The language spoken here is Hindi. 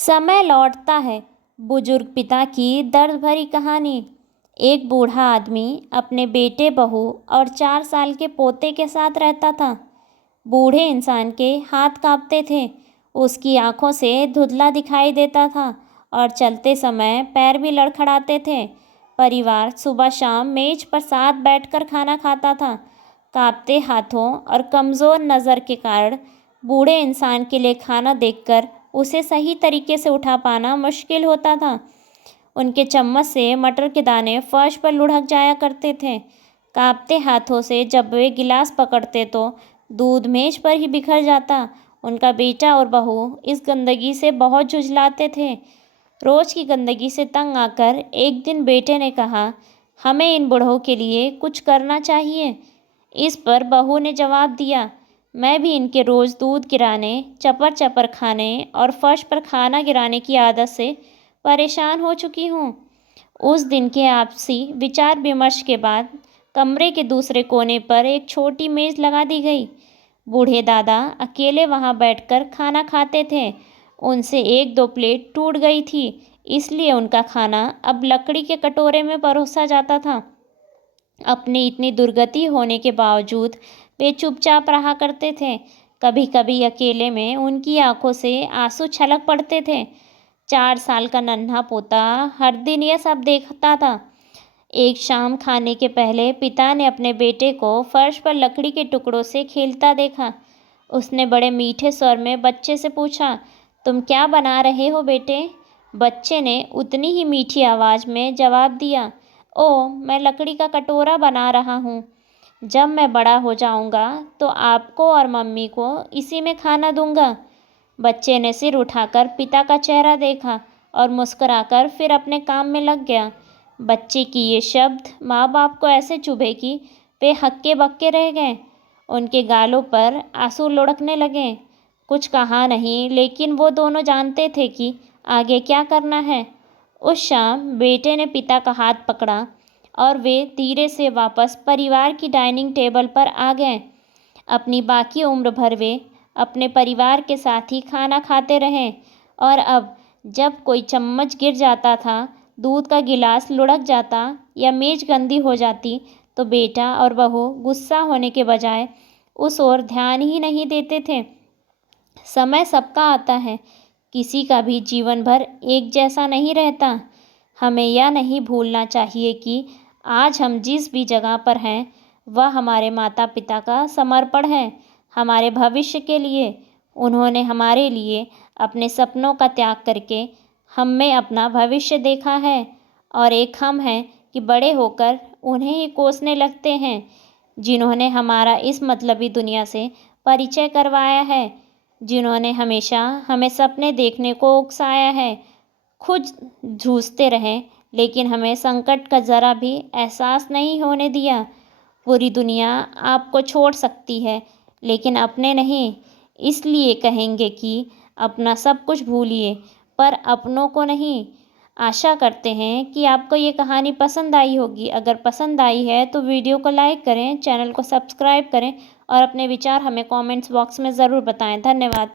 समय लौटता है। बुजुर्ग पिता की दर्द भरी कहानी। एक बूढ़ा आदमी अपने बेटे, बहू और 4 साल के पोते के साथ रहता था। बूढ़े इंसान के हाथ कांपते थे, उसकी आंखों से धुंधला दिखाई देता था और चलते समय पैर भी लड़खड़ाते थे। परिवार सुबह शाम मेज पर साथ बैठकर खाना खाता था। कांपते हाथों और कमज़ोर नज़र के कारण बूढ़े इंसान के लिए खाना देखकर उसे सही तरीके से उठा पाना मुश्किल होता था। उनके चम्मच से मटर के दाने फर्श पर लुढ़क जाया करते थे। कांपते हाथों से जब वे गिलास पकड़ते तो दूध मेज पर ही बिखर जाता। उनका बेटा और बहू इस गंदगी से बहुत झुंझलाते थे। रोज़ की गंदगी से तंग आकर एक दिन बेटे ने कहा, हमें इन बूढ़ों के लिए कुछ करना चाहिए। इस पर बहू ने जवाब दिया, मैं भी इनके रोज़ दूध गिराने, चपर चपर खाने और फर्श पर खाना गिराने की आदत से परेशान हो चुकी हूँ। उस दिन के आपसी विचार विमर्श के बाद कमरे के दूसरे कोने पर एक छोटी मेज़ लगा दी गई। बूढ़े दादा अकेले वहाँ बैठकर खाना खाते थे। उनसे 1-2 प्लेट टूट गई थी, इसलिए उनका खाना अब लकड़ी के कटोरे में परोसा जाता था। अपनी इतनी दुर्गति होने के बावजूद वे चुपचाप रहा करते थे। कभी कभी अकेले में उनकी आंखों से आंसू छलक पड़ते थे। 4 साल का नन्हा पोता हर दिन यह सब देखता था। एक शाम खाने के पहले पिता ने अपने बेटे को फर्श पर लकड़ी के टुकड़ों से खेलता देखा। उसने बड़े मीठे स्वर में बच्चे से पूछा, तुम क्या बना रहे हो बेटे? बच्चे ने उतनी ही मीठी आवाज़ में जवाब दिया, ओ, मैं लकड़ी का कटोरा बना रहा हूँ। जब मैं बड़ा हो जाऊँगा तो आपको और मम्मी को इसी में खाना दूँगा। बच्चे ने सिर उठाकर पिता का चेहरा देखा और मुस्कुराकर फिर अपने काम में लग गया। बच्चे की ये शब्द माँ बाप को ऐसे चुभे कि वे हक्के बक्के रह गए। उनके गालों पर आंसू लुढ़कने लगे। कुछ कहा नहीं, लेकिन वो दोनों जानते थे कि आगे क्या करना है। उस शाम बेटे ने पिता का हाथ पकड़ा और वे धीरे से वापस परिवार की डाइनिंग टेबल पर आ गए। अपनी बाकी उम्र भर वे अपने परिवार के साथ ही खाना खाते रहे और अब जब कोई चम्मच गिर जाता था, दूध का गिलास लुढ़क जाता या मेज गंदी हो जाती, तो बेटा और बहू गुस्सा होने के बजाय उस ओर ध्यान ही नहीं देते थे। समय सबका आता है, किसी का भी जीवन भर एक जैसा नहीं रहता। हमें यह नहीं भूलना चाहिए कि आज हम जिस भी जगह पर हैं वह हमारे माता पिता का समर्पण है, हमारे भविष्य के लिए। उन्होंने हमारे लिए अपने सपनों का त्याग करके हम में अपना भविष्य देखा है, और एक हम हैं कि बड़े होकर उन्हें ही कोसने लगते हैं, जिन्होंने हमारा इस मतलबी दुनिया से परिचय करवाया है, जिन्होंने हमेशा हमें सपने देखने को उकसाया है। खुद जूझते रहें, लेकिन हमें संकट का ज़रा भी एहसास नहीं होने दिया। पूरी दुनिया आपको छोड़ सकती है, लेकिन अपने नहीं। इसलिए कहेंगे कि अपना सब कुछ भूलिए, पर अपनों को नहीं। आशा करते हैं कि आपको ये कहानी पसंद आई होगी। अगर पसंद आई है तो वीडियो को लाइक करें, चैनल को सब्सक्राइब करें और अपने विचार हमें कमेंट्स बॉक्स में ज़रूर बताएं। धन्यवाद।